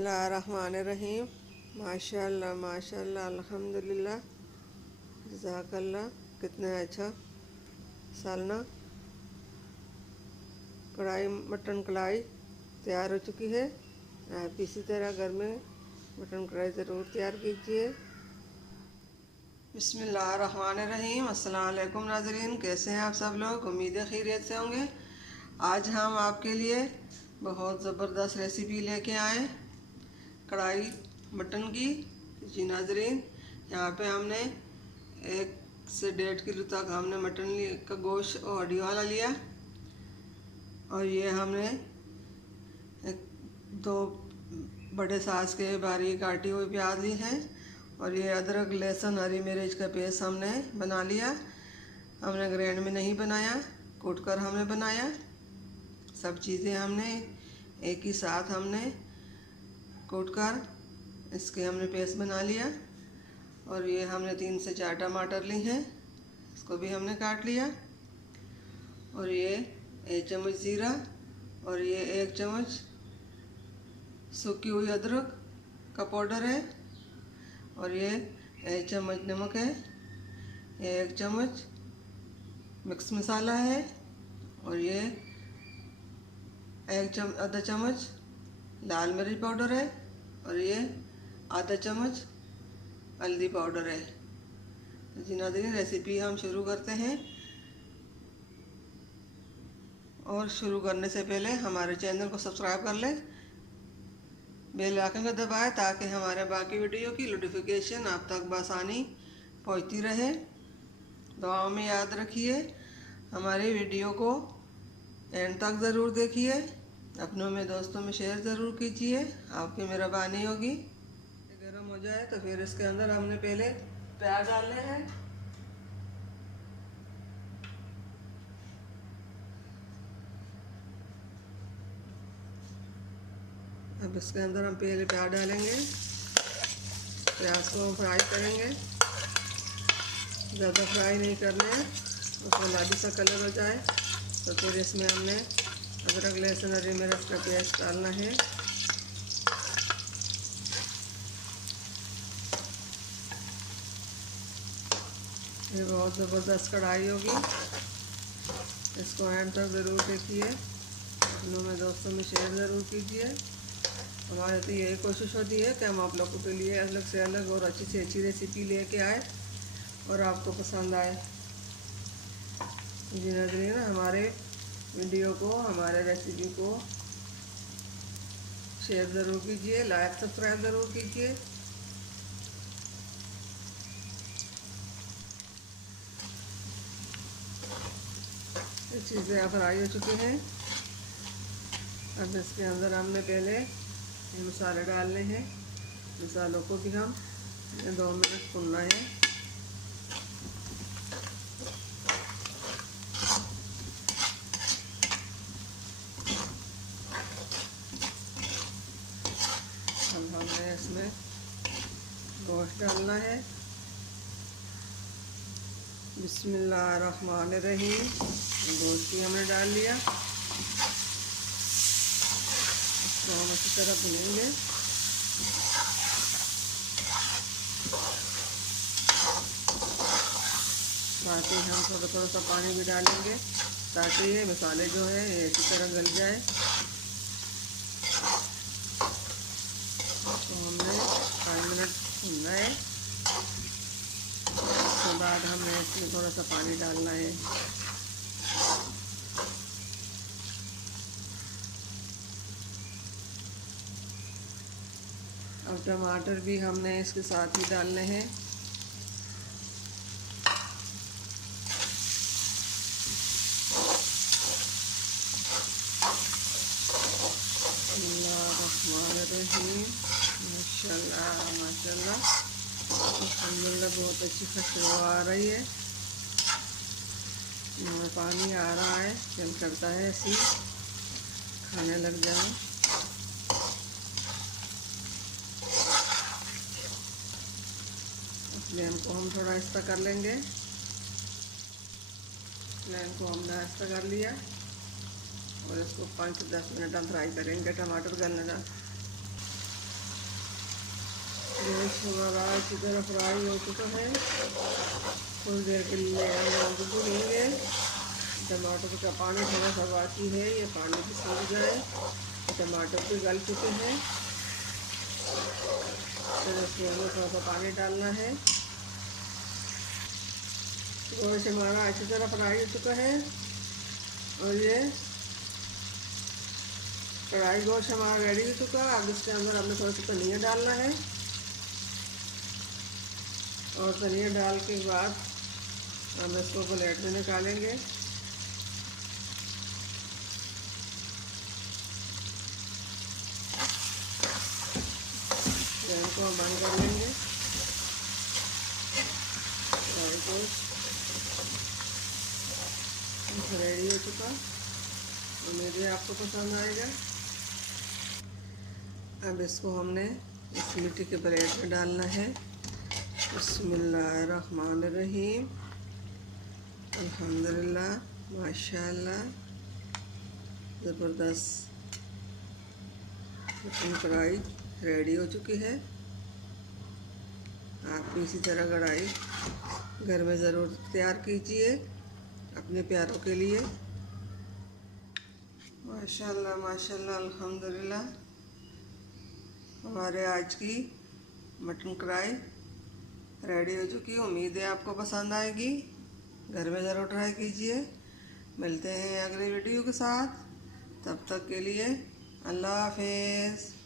बिस्मिल्लाहिर्रहमानिर्रहीम। माशाअल्लाह माशाअल्लाह अल्हम्दुलिल्लाह जज़ाकल्लाह। कितना अच्छा सालना कढ़ाई मटन कढ़ाई तैयार हो चुकी है। आप इसी तरह घर में मटन कढ़ाई ज़रूर तैयार कीजिए। बिस्मिल्लाहिर्रहमानिर्रहीम। अस्सलाम वालेकुम नाज़रीन, कैसे हैं आप सब लोग? उम्मीद है खैरियत से होंगे। आज हम आपके लिए बहुत ज़बरदस्त रेसिपी लेके आए कढ़ाई मटन की। जी नाज़रीन, यहाँ पे हमने 1 से 1.5 किलो तक हमने मटन का गोश्त और हड्डी वाला लिया। और ये हमने 2 बड़े साइज़ के बारीक काटी हुई प्याज ली है। और ये अदरक लहसुन हरी मिर्च का पेस्ट हमने बना लिया। हमने ग्राइंड में नहीं बनाया, कूट कर हमने बनाया। सब चीज़ें हमने एक ही साथ हमने कूट कर इसके हमने पेस्ट बना लिया। और ये हमने 3 से 4 टमाटर ली हैं, इसको भी हमने काट लिया। और ये 1 चम्मच ज़ीरा और ये 1 चम्मच सूखी हुई अदरक का पाउडर है। और ये 1 चम्मच नमक है, 1 चम्मच मिक्स मसाला है। और ये आधा चम्मच लाल मिर्च पाउडर है। और ये आधा चम्मच हल्दी पाउडर है। जी नाज़रीन, रेसिपी हम शुरू करते हैं। और शुरू करने से पहले हमारे चैनल को सब्सक्राइब कर लें, बेल आइकन को दबाएं ताकि हमारे बाकी वीडियो की नोटिफिकेशन आप तक बआसानी पहुंचती रहे। दुआओं में याद रखिए, हमारे वीडियो को एंड तक ज़रूर देखिए, अपनों में दोस्तों में शेयर ज़रूर कीजिए, आपकी मेहरबानी होगी। गर्म हो जाए तो फिर इसके अंदर हमने पहले प्याज डालने हैं। अब इसके अंदर हम पहले प्याज डालेंगे, प्याज को फ्राई करेंगे। ज़्यादा फ्राई नहीं करना है, उसको गुलाबी सा कलर हो जाए तो फिर इसमें हमने अदरक लहसुन हरी मिर्च का पेस्ट डालना है। ये बहुत ज़बरदस्त कढ़ाई होगी, इसको एंड तक ज़रूर देखिए, अपनों में दोस्तों में शेयर ज़रूर कीजिए। हमारी तो यही कोशिश होती है कि हम आप लोगों के लिए अलग से अलग और अच्छी से अच्छी रेसिपी लेके आए और आपको पसंद आए। जी नाज़रीन, हमारे वीडियो को हमारे रेसिपी को शेयर ज़रूर कीजिए, लाइक सब्सक्राइब ज़रूर कीजिए। ये चीज़ें फ्राई हो चुकी हैं। अब इसके अंदर हमने पहले ये मसाले डालने हैं। मसालों को भी हम 2 मिनट भूनना है। अब हमने इसमें गोश्त डालना है। बिस्मिल्लाहिर्रहमानिर्रहीम। गोश्त भी हमने डाल लिया, इसको हम अच्छी तरह भूनेंगे। बाकी हम थोड़ा थोड़ा सा पानी भी डालेंगे ताकि ये मसाले जो है ये अच्छी तरह गल जाए। तो हमने 5 मिनट भूनना है, उसके बाद हमें इसमें थोड़ा सा पानी डालना है। और टमाटर भी हमने इसके साथ ही डालने हैं। माशाल्लाह माशाल्लाह अल्हम्दुलिल्लाह, बहुत अच्छी खुशबू आ रही है। पानी आ रहा है, दिल करता है ऐसी खाने लग जाए। फ्लेम को हम थोड़ा आहिस्ता कर लेंगे। फ्लेम को हमने आहिस्ता कर लिया और इसको 5 से 10 मिनट हम फ्राई करेंगे टमाटर गलने तक। गोश्त हमारा अच्छी तरह फ्राई हो चुका है। थोड़ी देर के लिए हम लोग भूनेंगे। टमाटर का पानी थोड़ा सा बाकी है, ये पानी भी सूख जाए। टमाटर भी गल चुके हैं, फिर उसमें हमें थोड़ा सा पानी डालना है। गोश्त हमारा अच्छी तरह फ्राई हो चुका है और ये कढ़ाई गोश्त हमारा रेडी हो चुका है। अब इसके अंदर हमें थोड़ा सा धनिया डालना है और धनिया डाल के बाद हम इसको प्लेट में निकालेंगे। गैस को हम बंद कर लेंगे। कढ़ाई गोश्त रेडी हो चुका, उम्मीद है आपको पसंद आएगा। अब इसको हमने इस मिट्टी के प्लेट में डालना है। बिस्मिल्लाहिर्रहमानिर्रहीम, अल्हम्दुलिल्लाह, माशाअल्लाह, ज़बरदस्त मटन कढ़ाई रेडी हो चुकी है। आप भी इसी तरह कढ़ाई घर में ज़रूर तैयार कीजिए अपने प्यारों के लिए। माशाअल्लाह माशाअल्लाह, अल्हम्दुलिल्लाह, हमारे आज की मटन कढ़ाई रेडी हो चुकी है। उम्मीद है आपको पसंद आएगी, घर में ज़रूर ट्राई कीजिए। मिलते हैं अगले वीडियो के साथ, तब तक के लिए अल्लाह हाफिज़।